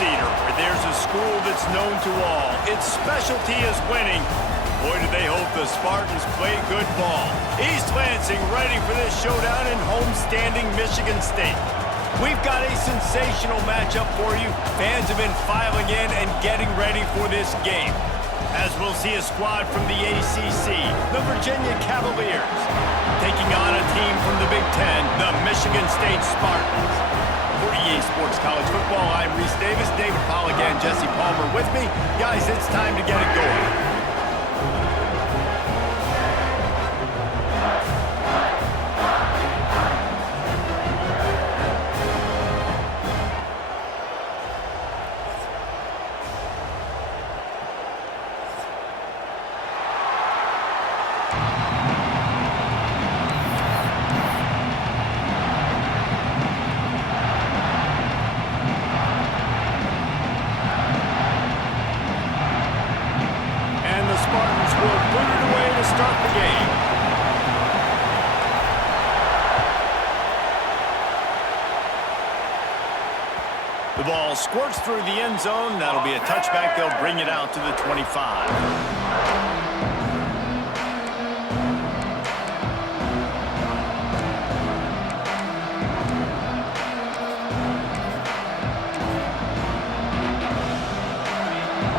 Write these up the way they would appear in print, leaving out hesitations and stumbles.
Cedar, where there's a school that's known to all. Its specialty is winning. Boy, do they hope the Spartans play good ball. East Lansing ready for this showdown in homestanding Michigan State. We've got a sensational matchup for you. Fans have been filing in and getting ready for this game, as we'll see a squad from the ACC, the Virginia Cavaliers, taking on a team from the Big Ten, the Michigan State Spartans. For EA Sports College Football, I'm Reese Davis, David Polligan, Jesse Palmer with me. Guys, it's time to get it going. The ball squirts through the end zone. That'll be a touchback. They'll bring it out to the 25.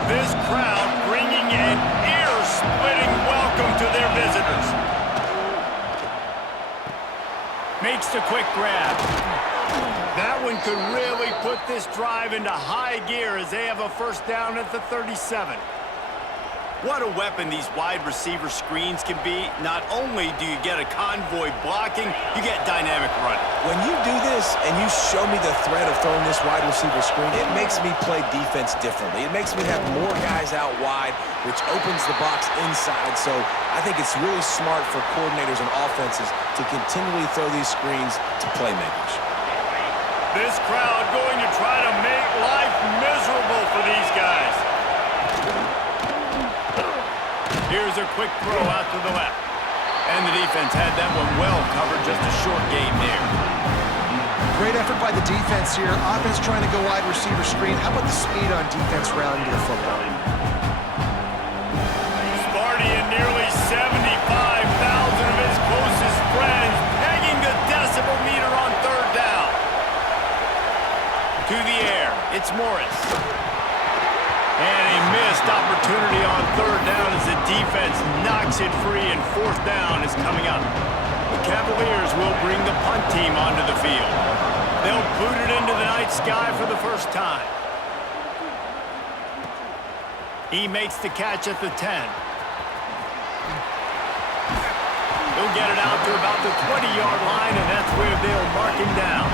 This crowd bringing an ear-splitting welcome to their visitors. Makes the quick grab. That one could really put this drive into high gear as they have a first down at the 37. What a weapon these wide receiver screens can be. Not only do you get a convoy blocking, you get dynamic running. When you do this and you show me the threat of throwing this wide receiver screen, it makes me play defense differently. It makes me have more guys out wide, which opens the box inside. So I think it's really smart for coordinators and offenses to continually throw these screens to playmakers. This crowd going to try to make life miserable for these guys. Here's a quick throw out to the left. And the defense had that one well covered, just a short gain there. Great effort by the defense here. Offense trying to go wide receiver screen. How about the speed on defense rounding to the football? Sparty and nearly 75,000 of his closest friends pegging the decibel meter on third down. To the air, it's Morris. And a missed opportunity on third down as the defense knocks it free, and fourth down is coming up. The Cavaliers will bring the punt team onto the field. They'll boot it into the night sky for the first time. He makes the catch at the 10. He'll get it out to about the 20-yard line, and that's where they'll mark him down.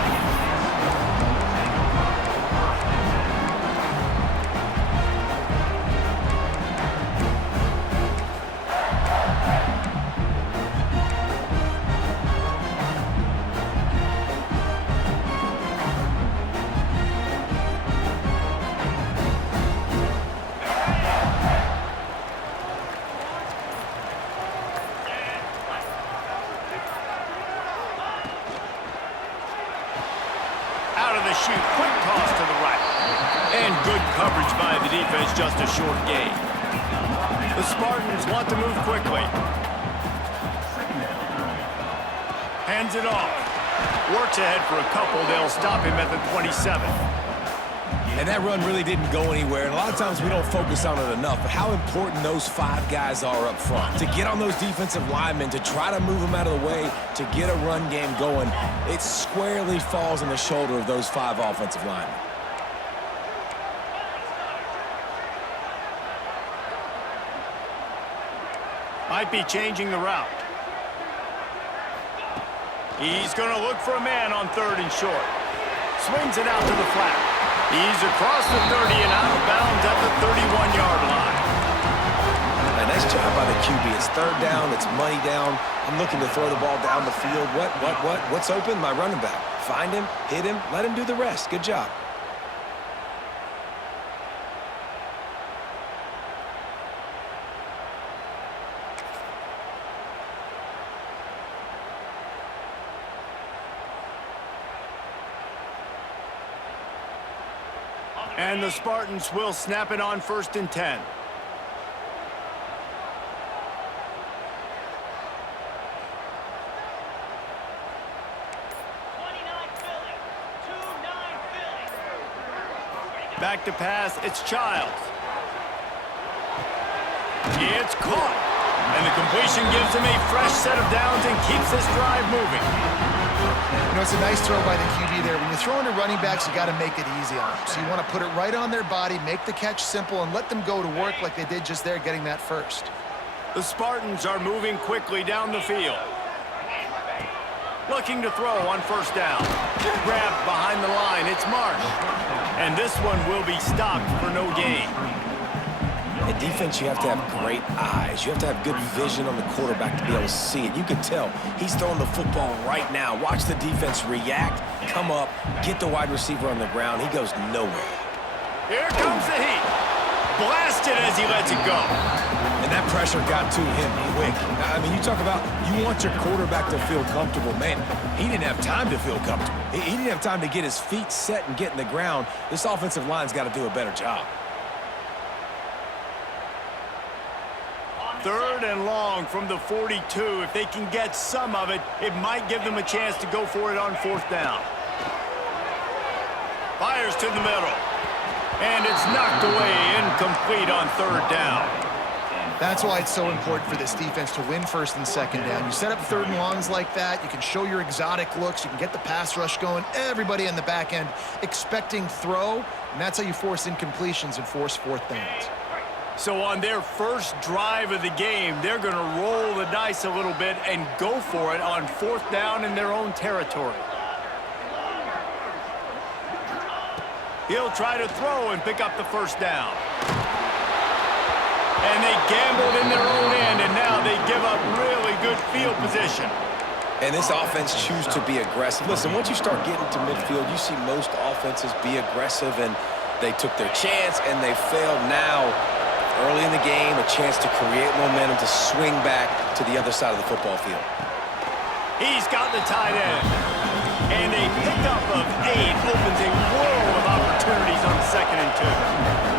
Quick toss to the right. And good coverage by the defense, just a short gain. The Spartans want to move quickly. Hands it off. Works ahead for a couple. They'll stop him at the 27. And that run really didn't go anywhere. And a lot of times we don't focus on it enough, but how important those five guys are up front. To get on those defensive linemen, to try to move them out of the way, to get a run game going, it squarely falls on the shoulder of those five offensive linemen. Might be changing the route. He's going to look for a man on third and short. Swings it out to the flat. He's across the 30 and out of bounds at the 31-yard line. A nice job by the QB. It's third down. It's money down. I'm looking to throw the ball down the field. What's open? My running back. Find him, hit him, let him do the rest. Good job. And the Spartans will snap it on 1st and 10. Back to pass, it's Childs. It's caught. And the completion gives him a fresh set of downs and keeps this drive moving. You know, it's a nice throw by the QB there. When you're throwing to running backs, you got to make it easy on them. So you want to put it right on their body, make the catch simple, and let them go to work like they did just there, getting that first. The Spartans are moving quickly down the field. Looking to throw on 1st down. Grabbed behind the line, it's Marsh. And this one will be stopped for no gain. In defense, you have to have great eyes. You have to have good vision on the quarterback to be able to see it. You can tell he's throwing the football right now. Watch the defense react, come up, get the wide receiver on the ground. He goes nowhere. Here comes the heat. Blasted as he lets it go. And that pressure got to him quick. I mean, you talk about you want your quarterback to feel comfortable. Man, he didn't have time to feel comfortable. He didn't have time to get his feet set and get in the ground. This offensive line's got to do a better job. 3rd and long from the 42. If they can get some of it, it might give them a chance to go for it on 4th down. Fires to the middle. And it's knocked away, incomplete on 3rd down. That's why it's so important for this defense to win 1st and 2nd down. You set up 3rd and longs like that, you can show your exotic looks, you can get the pass rush going, everybody in the back end expecting throw, and that's how you force incompletions and force 4th downs. So on their first drive of the game, they're going to roll the dice a little bit and go for it on 4th down in their own territory. He'll try to throw and pick up the 1st down. And they gambled in their own end, and now they give up really good field position. And this offense choose to be aggressive. Listen, once you start getting to midfield, you see most offenses be aggressive, and they took their chance, and they failed now. Early in the game, a chance to create momentum to swing back to the other side of the football field. He's got the tight end. And a pickup of 8 opens a world of opportunities on 2nd and 2.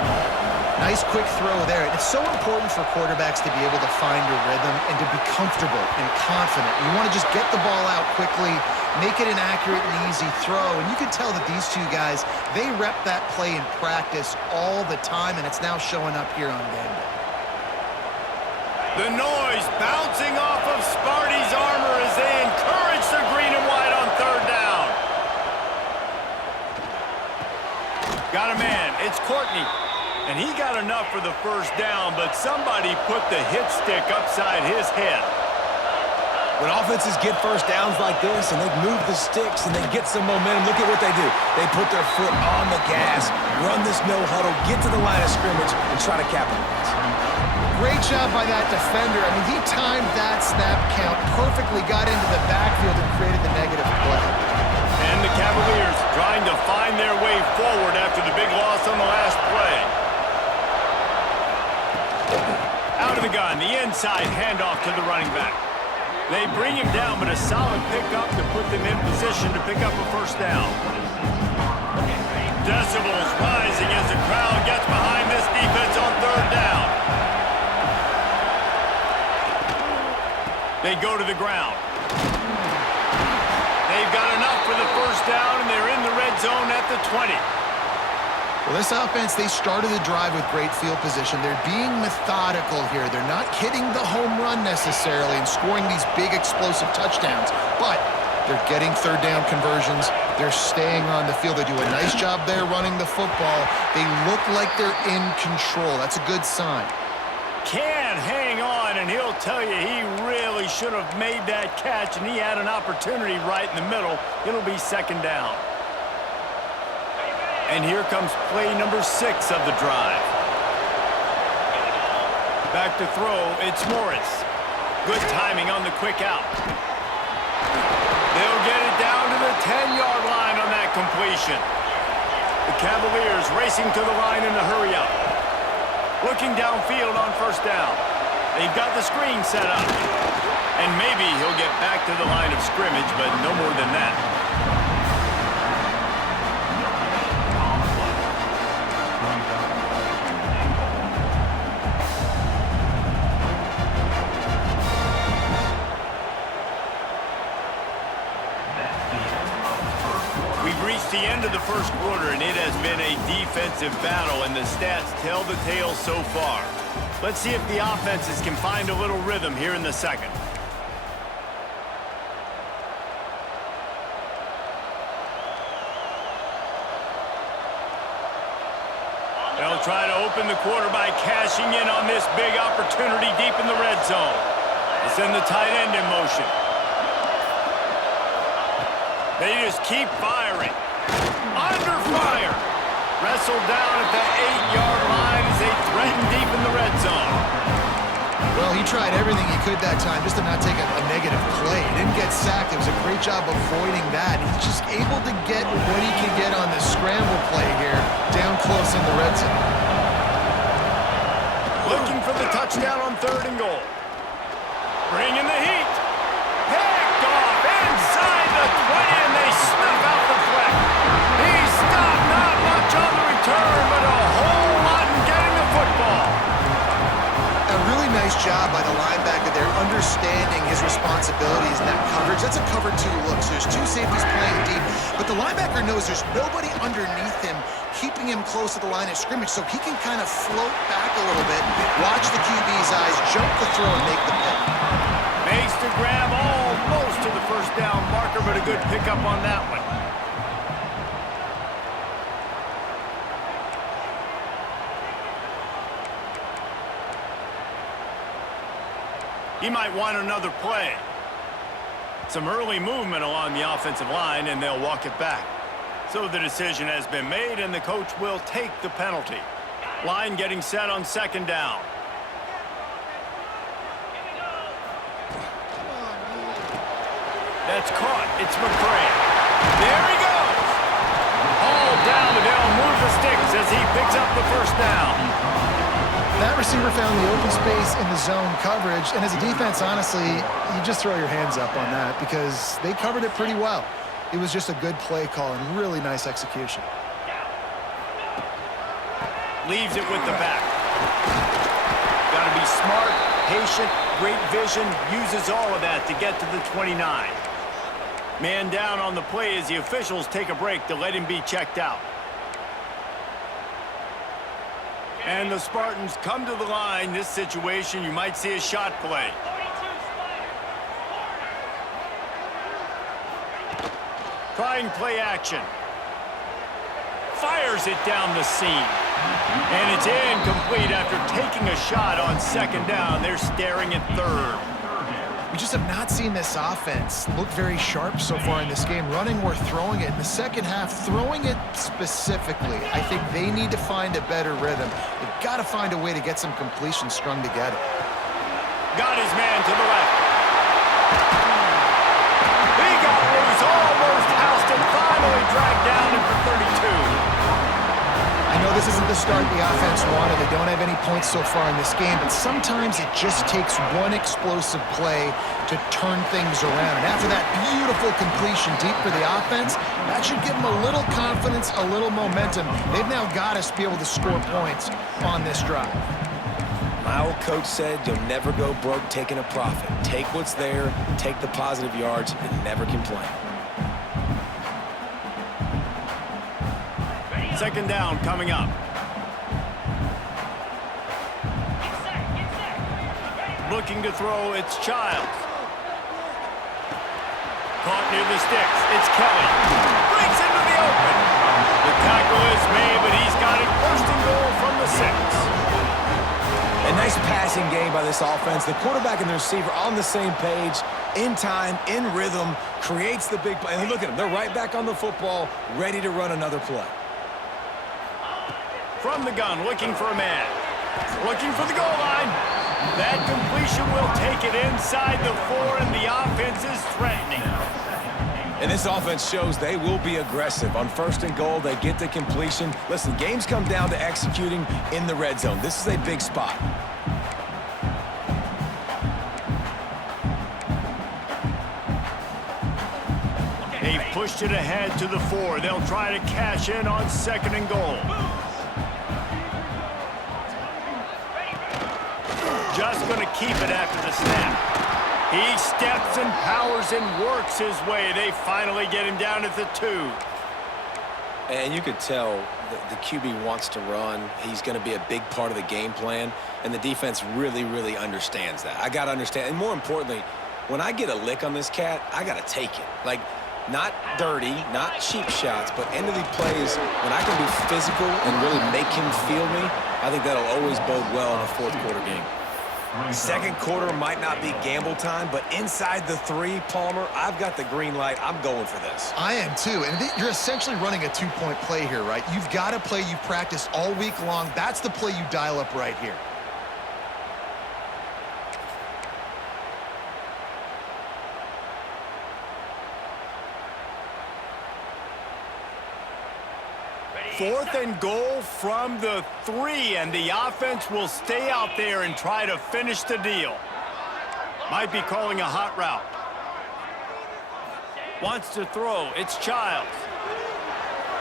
Nice quick throw there. And it's so important for quarterbacks to be able to find a rhythm and to be comfortable and confident. You want to just get the ball out quickly, make it an accurate and easy throw. And you can tell that these two guys, they rep that play in practice all the time, and it's now showing up here on game day. The noise bouncing off of Sparty's armor as they encourage the green and white on 3rd down. Got a man. It's Courtney. And he got enough for the 1st down, but somebody put the hit stick upside his head. When offenses get 1st downs like this and they move the sticks and they get some momentum, look at what they do. They put their foot on the gas, run this no huddle, get to the line of scrimmage, and try to capitalize. Great job by that defender. I mean, he timed that snap count perfectly, got into the backfield and created the negative play. And the Cavaliers trying to find their way forward after the big loss on the last play. Out of the gun, the inside handoff to the running back. They bring him down, but a solid pickup to put them in position to pick up a 1st down. Decibels rising as the crowd gets behind this defense on 3rd down. They go to the ground. They've got enough for the 1st down, and they're in the red zone at the 20. Well, this offense, they started the drive with great field position. They're being methodical here. They're not hitting the home run necessarily and scoring these big explosive touchdowns, but they're getting 3rd down conversions. They're staying on the field. They do a nice job there running the football. They look like they're in control. That's a good sign. Can hang on, and he'll tell you he really should have made that catch, and he had an opportunity right in the middle. It'll be 2nd down. And here comes play number 6 of the drive. Back to throw, it's Morris. Good timing on the quick out. They'll get it down to the 10-yard line on that completion. The Cavaliers racing to the line in a hurry up. Looking downfield on 1st down. They've got the screen set up. And maybe he'll get back to the line of scrimmage, but no more than that. reached the end of the first quarter, and it has been a defensive battle, and the stats tell the tale so far. Let's see if the offenses can find a little rhythm here in the second. They'll try to open the quarter by cashing in on this big opportunity deep in the red zone. They send the tight end in motion. They just keep firing. Under fire. Wrestled down at the 8-yard line as they threaten deep in the red zone. Well, he tried everything he could that time just to not take a negative play. He didn't get sacked. It was a great job avoiding that. He's just able to get what he can get on the scramble play here down close in the red zone. Looking for the touchdown on 3rd and goal. Bringing the heat. Picked off inside the 20, and they snuff out the flex. He stopped, not much on the return, but a whole lot in getting the football. A really nice job by the linebacker there, understanding his responsibilities in that coverage. That's a cover 2 look, so there's 2 safeties playing deep, but the linebacker knows there's nobody underneath him keeping him close to the line of scrimmage, so he can kind of float back a little bit, watch the QB's eyes, jump the throw, and make the pick. Makes the grab almost to the first down marker, but a good pickup on that one. He might want another play. Some early movement along the offensive line, and they'll walk it back. So the decision has been made, and the coach will take the penalty. Line getting set on 2nd down. That's caught. It's McCray. There he goes. All down, and they'll move the sticks as he picks up the first down. That receiver found the open space in the zone coverage, and as a defense, honestly, you just throw your hands up on that because they covered it pretty well. It was just a good play call and really nice execution. Leaves it with the back. Got to be smart, patient, great vision, uses all of that to get to the 29. Man down on the play as the officials take a break to let him be checked out. And the Spartans come to the line. This situation, you might see a shot play. Trying play action. Fires it down the seam. And it's incomplete after taking a shot on 2nd down. They're staring at 3rd. We just have not seen this offense look very sharp so far in this game, running or throwing it. In the second half, throwing it specifically, I think they need to find a better rhythm. They've got to find a way to get some completions strung together. Got his man to the left. He got loose, almost housed and finally dragged down in for 32. I know this isn't the start the offense wanted. They don't have any points so far in this game, but sometimes it just takes one explosive play to turn things around. And after that beautiful completion deep for the offense, that should give them a little confidence, a little momentum. They've now got us to be able to score points on this drive. My old coach said you'll never go broke taking a profit. Take what's there, take the positive yards, and never complain. 2nd down coming up. Looking to throw, it's Childs. Caught near the sticks. It's Kelly. Breaks into the open. The tackle is made, but he's got it 1st and goal from the 6. A nice passing game by this offense. The quarterback and the receiver on the same page, in time, in rhythm, creates the big play. And look at them. They're right back on the football, ready to run another play. From the gun, looking for a man. Looking for the goal line. That completion will take it inside the 4, and the offense is threatening. And this offense shows they will be aggressive. On 1st and goal, they get the completion. Listen, games come down to executing in the red zone. This is a big spot. They've pushed it ahead to the 4. They'll try to cash in on 2nd and goal. Just going to keep it after the snap. He steps and powers and works his way. They finally get him down at the 2. And you could tell the QB wants to run. He's going to be a big part of the game plan, and the defense really, really understands that. I got to understand, and more importantly, when I get a lick on this cat, I got to take it. Like, not dirty, not cheap shots, but end of the plays, when I can be physical and really make him feel me, I think that'll always bode well in a fourth quarter game. Second quarter might not be gamble time, but inside the 3, Palmer, I've got the green light. I'm going for this. I am too, and you're essentially running a 2-point play here, right? You've got a play you've practiced all week long. That's the play you dial up right here. Fourth and goal from the 3, and the offense will stay out there and try to finish the deal. Might be calling a hot route. Wants to throw. It's Childs.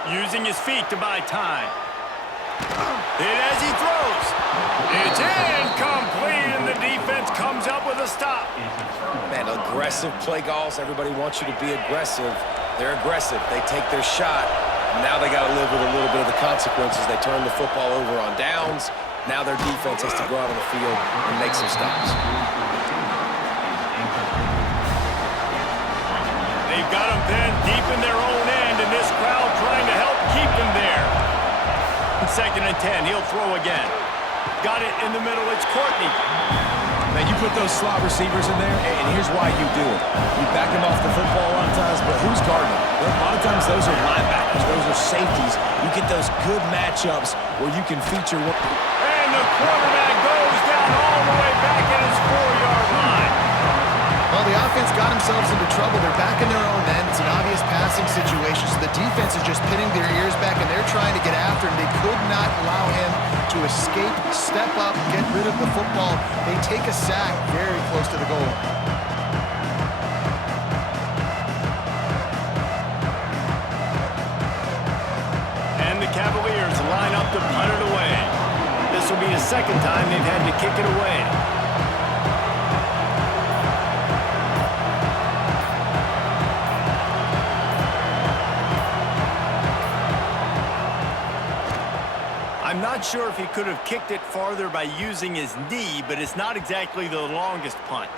Using his feet to buy time. Hit as he throws. It's incomplete, and the defense comes up with a stop. Man, aggressive play calls. Everybody wants you to be aggressive. They're aggressive. They take their shot. Now they got to live with a little bit of the consequences. They turn the football over on downs. Now their defense has to go out on the field and make some stops. They've got them pinned deep in their own end, and this crowd trying to help keep them there. 2nd and 10, he'll throw again. Got it in the middle, it's Courtney. Man, you put those slot receivers in there, and here's why you do it. You back them off the football a lot of times, but who's guarding them? A lot of times those are linebackers. Those are safeties. You get those good matchups where you can feature one. And the quarterback goes down all the way back at his 4-yard line. Well, the offense got themselves into trouble. They're back in their own end. It's an obvious passing situation, so the defense is just pinning their ears back, and they're trying to get after him. They could not allow him to escape, step up, get rid of the football. They take a sack very close to the goal. And the Cavaliers line up to punt it away. This will be the second time they've had to kick it away. I'm not sure if he could have kicked it farther by using his knee, but it's not exactly the longest punt.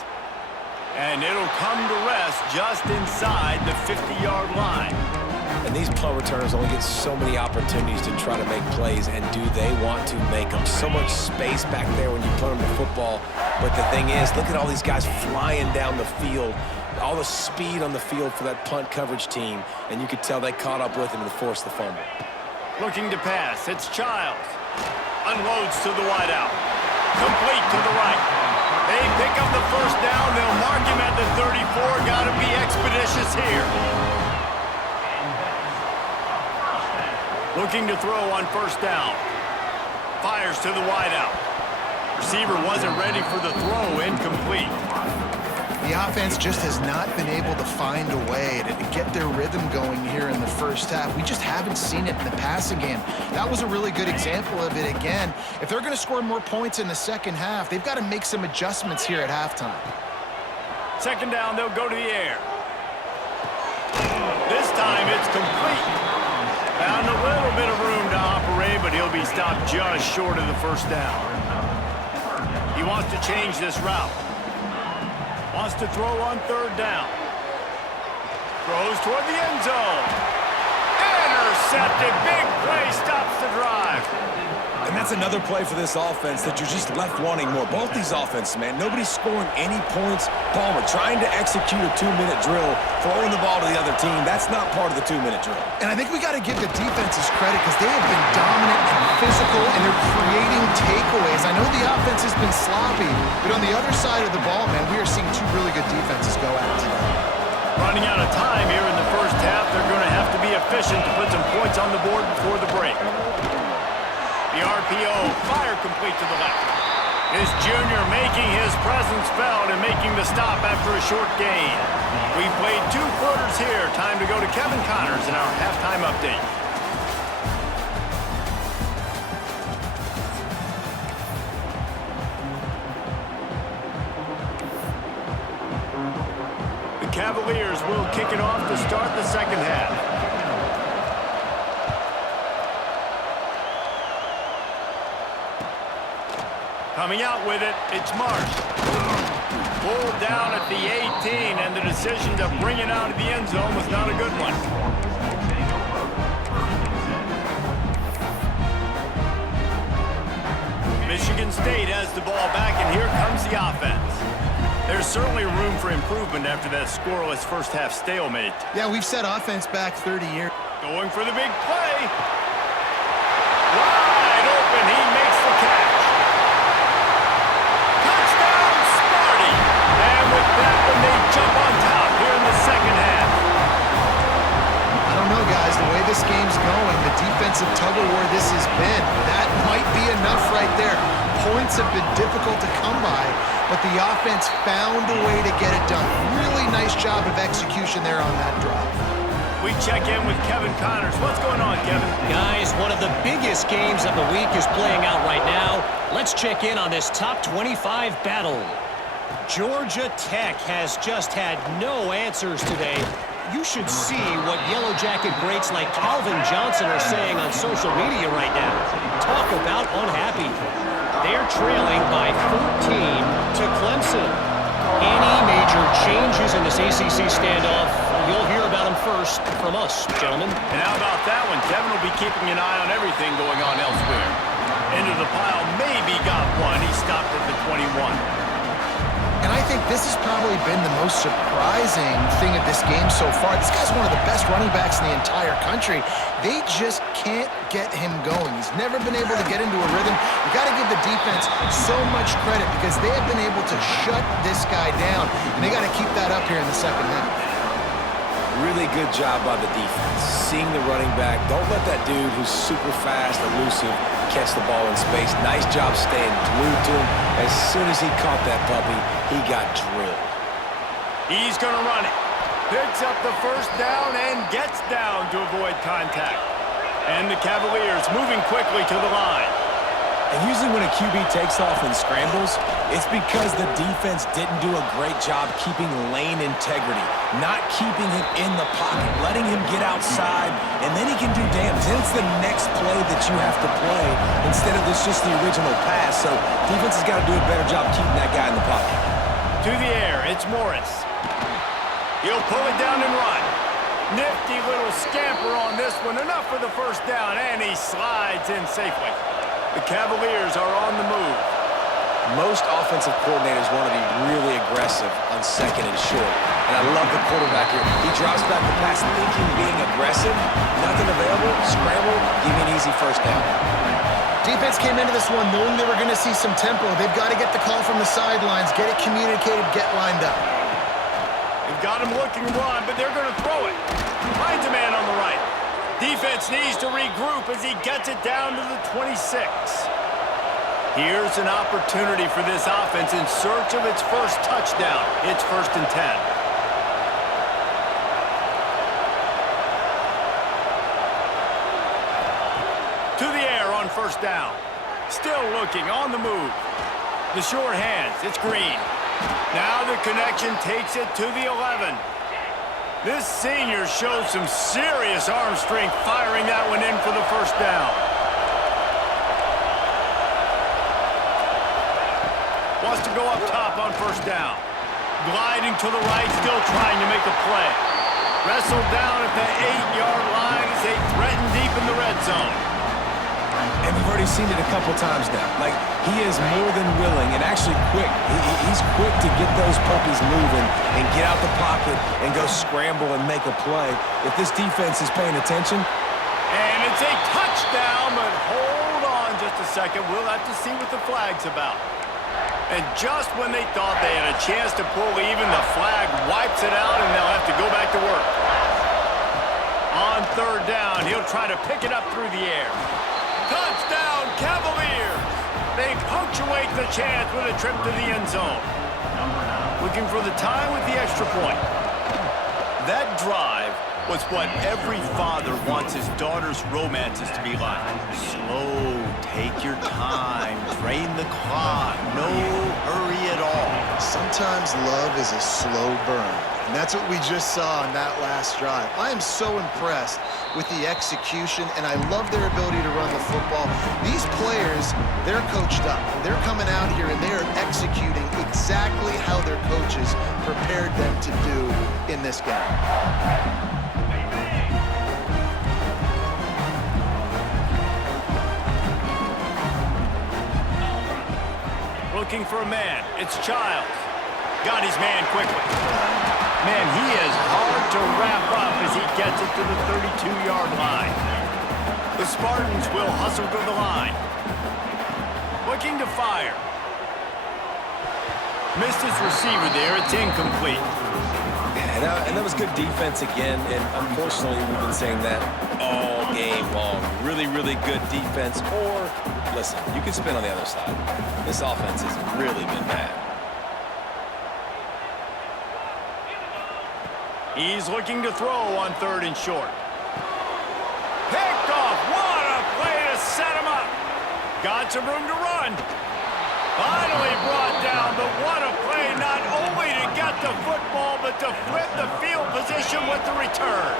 And it'll come to rest just inside the 50-yard line. And these punt returners only get so many opportunities to try to make plays, and do they want to make them? So much space back there when you put them to football. But the thing is, look at all these guys flying down the field, all the speed on the field for that punt coverage team, and you could tell they caught up with him to force the fumble. Looking to pass, it's Childs. Unloads to the wideout. Complete to the right. They pick up the first down. They'll mark him at the 34. Got to be expeditious here. Looking to throw on first down. Fires to the wideout. Receiver wasn't ready for the throw. Incomplete. The offense just has not been able to find a way to get their rhythm going here in the first half. We just haven't seen it in the passing game. That was a really good example of it again. If they're going to score more points in the second half, they've got to make some adjustments here at halftime. Second down, they'll go to the air. This time it's complete. Found a little bit of room to operate, but he'll be stopped just short of the first down. He wants to change this route. Wants to throw on third down. Throws toward the end zone. Intercepted. Big play stops the drive. And that's another play for this offense that you're just left wanting more. Both these offenses, man, nobody's scoring any points. Palmer trying to execute a 2-minute drill, throwing the ball to the other team. That's not part of the 2-minute drill. And I think we got to give the defenses credit because they have been dominant and physical, and they're creating takeaways. I know the offense has been sloppy, but on the other side of the ball, man, we are seeing two really good defenses go at it today. Running out of time here in the first half. They're going to have to be efficient to put some points on the board before the break. The RPO, fire complete to the left. This junior making his presence felt and making the stop after a short gain. We've played 2 quarters here. Time to go to Kevin Connors in our halftime update. The Cavaliers will kick it off to start the second half. Coming out with it, it's Marsh. Pulled down at the 18, and the decision to bring it out of the end zone was not a good one. Michigan State has the ball back, and here comes the offense. There's certainly room for improvement after that scoreless first-half stalemate. Yeah, we've set offense back 30 years. Going for the big play. Wide open, he makes the catch. Touchdown, Sparty! And with that one, they jump on top here in the second half. I don't know, guys. The way this game's going, the defensive tug-of-war this has been, that might be enough right there. Points have been difficult to come by, but the offense found a way to get it done. Really nice job of execution there on that drive. We check in with Kevin Connors. What's going on, Kevin? Guys, one of the biggest games of the week is playing out right now. Let's check in on this top 25 battle. Georgia Tech has just had no answers today. You should see what Yellow Jacket greats like Calvin Johnson are saying on social media right now. Talk about unhappy. They're trailing by 14 to Clemson. Any major changes in this ACC standoff, you'll hear about them first from us, gentlemen. And how about that one? Kevin will be keeping an eye on everything going on elsewhere. Into the pile, maybe got one. He stopped at the 21. And I think this has probably been the most surprising thing of this game so far. This guy's one of the best running backs in the entire country. They just can't get him going. He's never been able to get into a rhythm. You got to give the defense so much credit because they have been able to shut this guy down, and they got to keep that up here in the second half. Really good job by the defense. Seeing the running back. Don't let that dude who's super fast, elusive, catch the ball in space. Nice job staying glued to him. As soon as he caught that puppy, he got drilled. He's going to run it. Picks up the first down and gets down to avoid contact. And the Cavaliers moving quickly to the line. And usually when a QB takes off and scrambles, it's because the defense didn't do a great job keeping lane integrity, not keeping him in the pocket, letting him get outside, and then he can do damage. Then it's the next play that you have to play instead of this just the original pass. So defense has got to do a better job keeping that guy in the pocket. To the air, it's Morris. He'll pull it down and run. Nifty little scamper on this one. Enough for the first down, and he slides in safely. The Cavaliers are on the move. Most offensive coordinators want to be really aggressive on second and short. And I love the quarterback here. He drops back the pass thinking being aggressive. Nothing available. Scramble. Give me an easy first down. Defense came into this one knowing they were going to see some tempo. They've got to get the call from the sidelines, get it communicated, get lined up. They've got him looking to run, but they're going to throw it. Finds a man on the right. Defense needs to regroup as he gets it down to the 26. Here's an opportunity for this offense in search of its first touchdown. It's 1st and 10. To the air on first down. Still looking, on the move. The short hands, it's Green. Now the connection takes it to the 11. This senior shows some serious arm strength firing that one in for the first down. Wants to go up top on first down. Gliding to the right, still trying to make a play. Wrestled down at the 8-yard line as they threaten deep in the red zone. And we've already seen it a couple times now. Like, he is more than willing and actually quick. He's quick to get those puppies moving and get out the pocket and go scramble and make a play. If this defense is paying attention. And it's a touchdown, but hold on just a second. We'll have to see what the flag's about. And just when they thought they had a chance to pull even, the flag wipes it out, and they'll have to go back to work. On third down, he'll try to pick it up through the air. Touchdown, Cavaliers! They punctuate the chance with a trip to the end zone. Looking for the tie with the extra point. That drive was what every father wants his daughter's romances to be like. Slow, take your time, drain the clock, no hurry at all. Sometimes love is a slow burn, and that's what we just saw on that last drive. I am so impressed with the execution, and I love their ability to run the football. These players, they're coached up. They're coming out here, and they are executing exactly how their coaches prepared them to do in this game. Looking for a man. It's Childs. Got his man quickly. Man, he is hard to wrap up as he gets it to the 32-yard line. The Spartans will hustle to the line. Looking to fire. Missed his receiver there. It's incomplete. And that was good defense again, and unfortunately we've been saying that all game long. Really, really good defense, or, listen, you can spin on the other side. This offense has really been bad. He's looking to throw on 3rd and short. Picked off. What a play to set him up. Got some room to run. Finally brought down, but what a play not only to get the football, but to flip the field position with the return.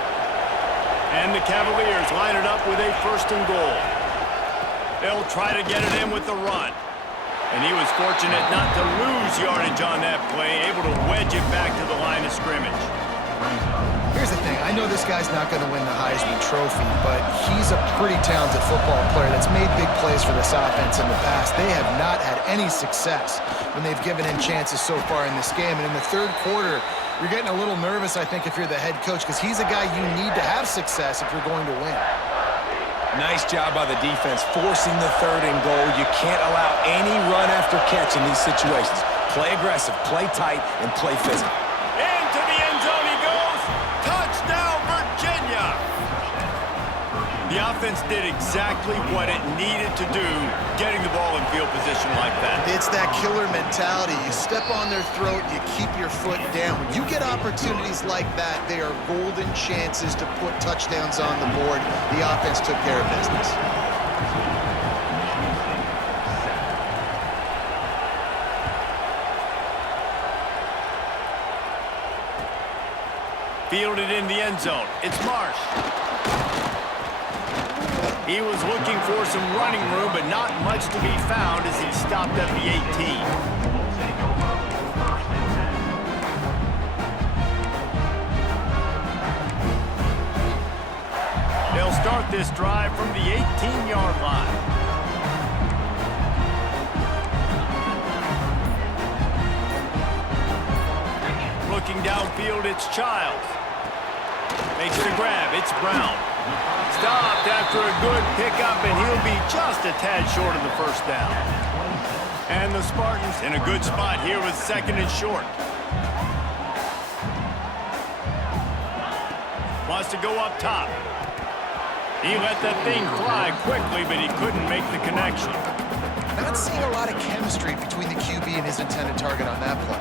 And the Cavaliers line it up with a 1st and goal. They'll try to get it in with the run. And he was fortunate not to lose yardage on that play, able to wedge it back to the line of scrimmage. Here's the thing. I know this guy's not going to win the Heisman Trophy, but he's a pretty talented football player that's made big plays for this offense in the past. They have not had any success when they've given him chances so far in this game. And in the 3rd quarter, you're getting a little nervous, I think, if you're the head coach, because he's a guy you need to have success if you're going to win. Nice job by the defense, forcing the 3rd and goal. You can't allow any run after catch in these situations. Play aggressive, play tight, and play physical. Into the end zone he goes. Touchdown, Virginia. The offense did exactly what it needed to do, getting the ball in field position like that. It's that killer mentality. You step on their throat, you keep your foot down. When you get opportunities like that, they are golden chances to put touchdowns on the board. The offense took care of business. Fielded in the end zone. It's Marsh. He was looking for some running room, but not much to be found as he stopped at the 18. They'll start this drive from the 18-yard line. Looking downfield, it's Childs. Makes the grab. It's Brown. Stopped after a good pickup, and he'll be just a tad short of the 1st down. And the Spartans in a good spot here with 2nd and short. Wants to go up top. He let that thing fly quickly, but he couldn't make the connection. Not seeing a lot of chemistry between the QB and his intended target on that play.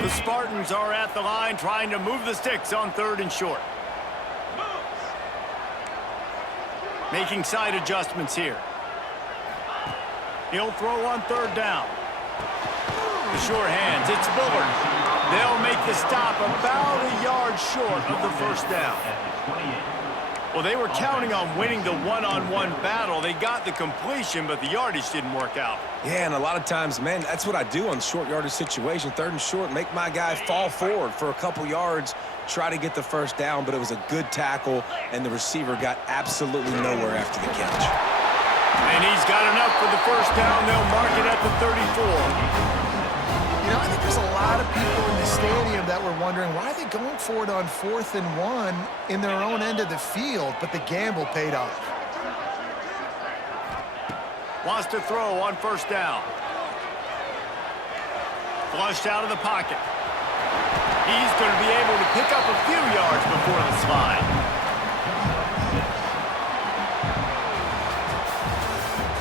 The Spartans are at the line trying to move the sticks on 3rd and short. Making side adjustments here. He'll throw on 3rd down. The sure hands, it's Bullard. They'll make the stop about a yard short of the 1st down. Well, they were counting on winning the one-on-one battle. They got the completion, but the yardage didn't work out. Yeah, and a lot of times, man, that's what I do on short yardage situation. 3rd and short, make my guy fall forward for a couple yards, try to get the 1st down, but it was a good tackle, and the receiver got absolutely nowhere after the catch. And he's got enough for the 1st down. They'll mark it at the 34. You know, I think there's a lot of people in the stadium that were wondering why are they going for it on 4th and 1 in their own end of the field, but the gamble paid off. Wants to throw on 1st down. Flushed out of the pocket. He's going to be able to pick up a few yards before the slide.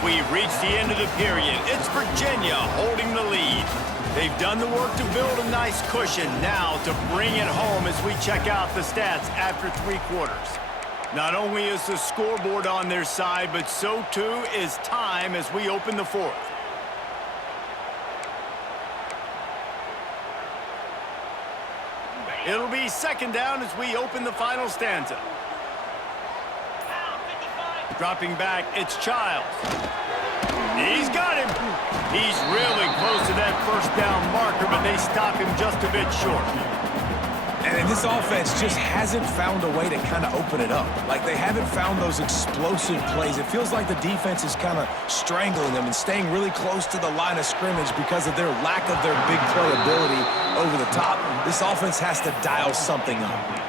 We've reached the end of the period. It's Virginia holding the lead. They've done the work to build a nice cushion. Now to bring it home as we check out the stats after 3 quarters. Not only is the scoreboard on their side, but so too is time as we open the 4th. It'll be 2nd down as we open the final stanza. Dropping back, it's Childs. He's got him. He's really close to that 1st down marker, but they stop him just a bit short. And this offense just hasn't found a way to kind of open it up. Like, they haven't found those explosive plays. It feels like the defense is kind of strangling them and staying really close to the line of scrimmage because of their lack of their big play ability over the top. This offense has to dial something up.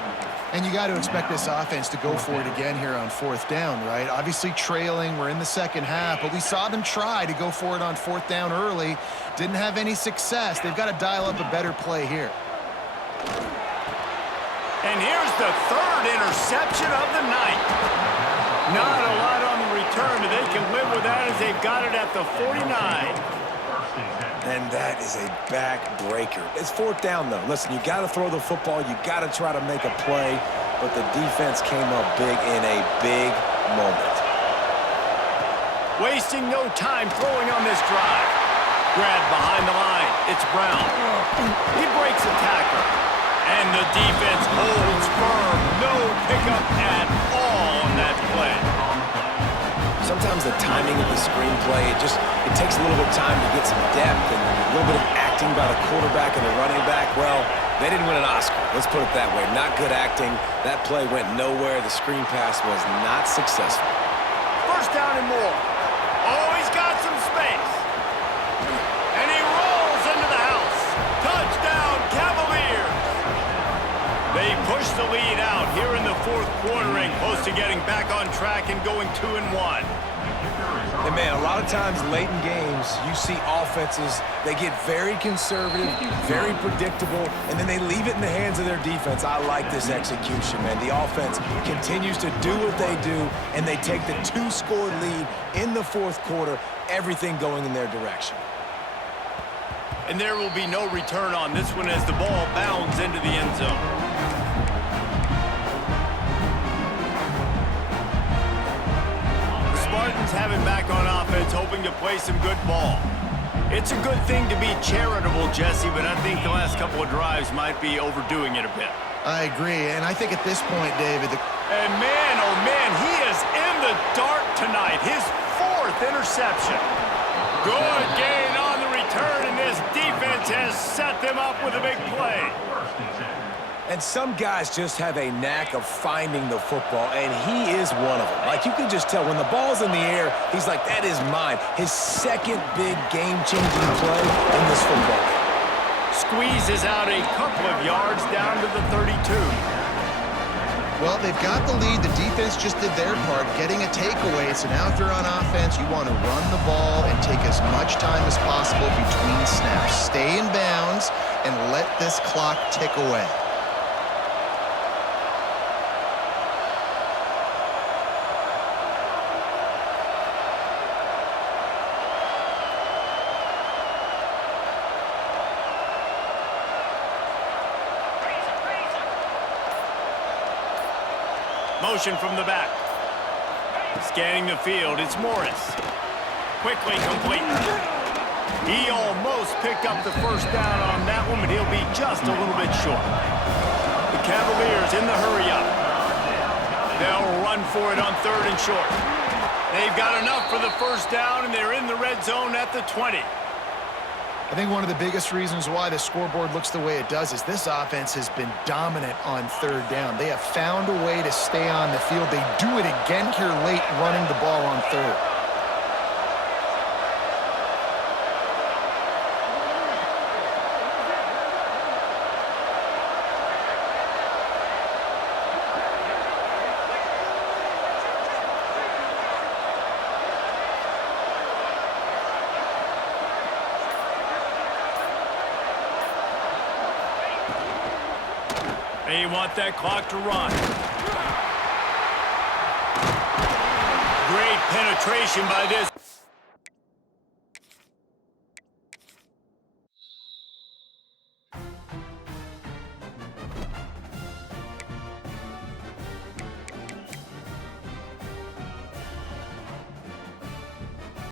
And you got to expect this offense to go for it again here on 4th down, right? Obviously trailing, we're in the 2nd half, but we saw them try to go for it on 4th down early. Didn't have any success. They've got to dial up a better play here. And here's the 3rd interception of the night. Not a lot on the return, but they can live with that as they've got it at the 49. And that is a backbreaker. It's 4th down, though. Listen, you got to throw the football. You got to try to make a play. But the defense came up big in a big moment. Wasting no time throwing on this drive. Grab behind the line. It's Brown. He breaks a tackle. And the defense holds firm. No pickup at all on that play. Sometimes the timing of the screenplay, it takes a little bit of time to get some depth and a little bit of acting by the quarterback and the running back. Well, they didn't win an Oscar. Let's put it that way. Not good acting. That play went nowhere. The screen pass was not successful. 1st down and more. Oh, he's got some space. And he rolls into the house. Touchdown, Cavaliers. They push the lead out here in the 4th quarter and close to getting back on track and going 2-1. And, man, a lot of times late in games, you see offenses, they get very conservative, very predictable, and then they leave it in the hands of their defense. I like this execution, man. The offense continues to do what they do, and they take the 2-score lead in the 4th quarter, everything going in their direction. And there will be no return on this one as the ball bounds into the end zone. Spartans have him back on offense, hoping to play some good ball. It's a good thing to be charitable, Jesse, but I think the last couple of drives might be overdoing it a bit. I agree, and I think at this point, David... And man, oh man, he is in the dark tonight. His 4th interception. Good gain on the return, and this defense has set them up with a big play. And some guys just have a knack of finding the football, and he is one of them. Like, you can just tell when the ball's in the air, he's like, that is mine. His 2nd big game-changing play in this football game. Squeezes out a couple of yards down to the 32. Well, they've got the lead. The defense just did their part, getting a takeaway. So now if you're on offense, you want to run the ball and take as much time as possible between snaps. Stay in bounds and let this clock tick away. Motion from the back. Scanning the field, it's Morris. Quickly complete. He almost picked up the 1st down on that one, but he'll be just a little bit short. The Cavaliers in the hurry-up. They'll run for it on 3rd and short. They've got enough for the 1st down, and they're in the red zone at the 20. I think one of the biggest reasons why the scoreboard looks the way it does is this offense has been dominant on 3rd down. They have found a way to stay on the field. They do it again here late, running the ball on 3rd. They want that clock to run. Great penetration by this